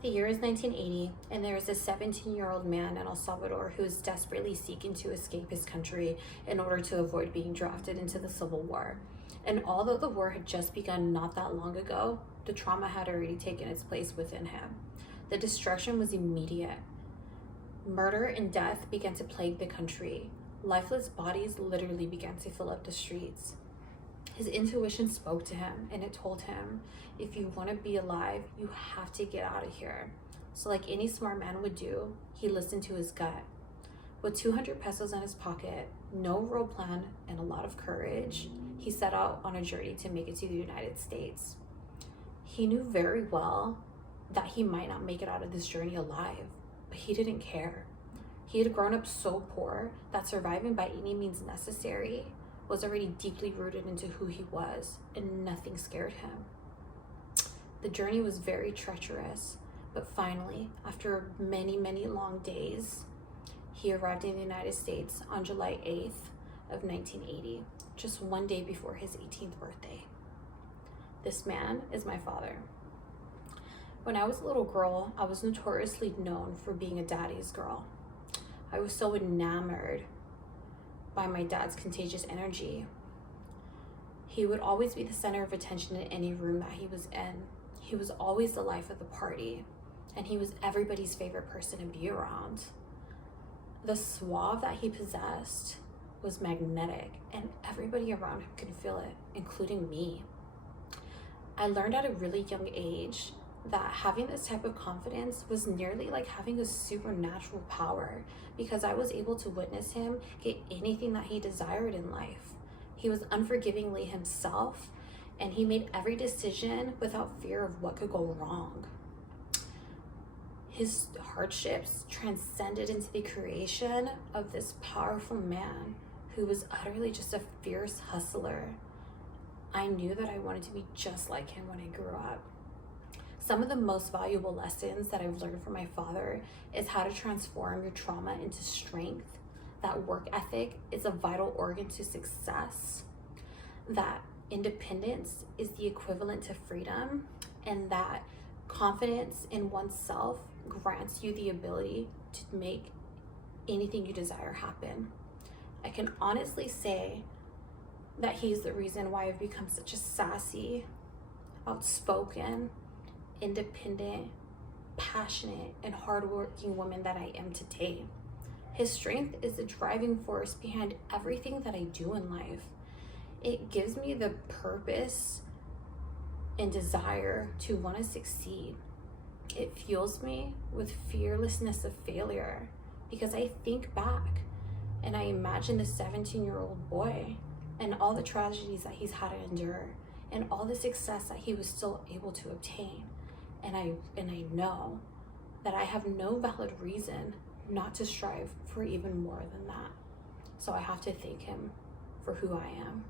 The year is 1980, and there is a 17-year-old man in El Salvador who is desperately seeking to escape his country in order to avoid being drafted into the Civil War. And although the war had just begun not that long ago, the trauma had already taken its place within him. The destruction was immediate. Murder and death began to plague the country. Lifeless bodies literally began to fill up the streets. His intuition spoke to him, and it told him, if you want to be alive, you have to get out of here. So like any smart man would do, he listened to his gut. With 200 pesos in his pocket, no real plan, and a lot of courage, he set out on a journey to make it to the United States. He knew very well that he might not make it out of this journey alive, but he didn't care. He had grown up so poor that surviving by any means necessary was already deeply rooted into who he was, and nothing scared him. The journey was very treacherous, but finally, after many, many long days, he arrived in the United States on July 8th of 1980, just one day before his 18th birthday. This man is my father. When I was a little girl, I was notoriously known for being a daddy's girl. I was so enamored by my dad's contagious energy. He would always be the center of attention in any room that he was in. He was always the life of the party, and he was everybody's favorite person to be around. The suave that he possessed was magnetic, and everybody around him could feel it, including me. I learned at a really young age that having this type of confidence was nearly like having a supernatural power, because I was able to witness him get anything that he desired in life. He was unforgivingly himself, and he made every decision without fear of what could go wrong. His hardships transcended into the creation of this powerful man who was utterly just a fierce hustler. I knew that I wanted to be just like him when I grew up. Some of the most valuable lessons that I've learned from my father is how to transform your trauma into strength, that work ethic is a vital organ to success, that independence is the equivalent to freedom, and that confidence in oneself grants you the ability to make anything you desire happen. I can honestly say that he's the reason why I've become such a sassy, outspoken, independent, passionate, and hardworking woman that I am today. His strength is the driving force behind everything that I do in life. It gives me the purpose and desire to want to succeed. It fuels me with fearlessness of failure, because I think back and I imagine the 17-year-old boy and all the tragedies that he's had to endure and all the success that he was still able to obtain. And I know that I have no valid reason not to strive for even more than that. So I have to thank him for who I am.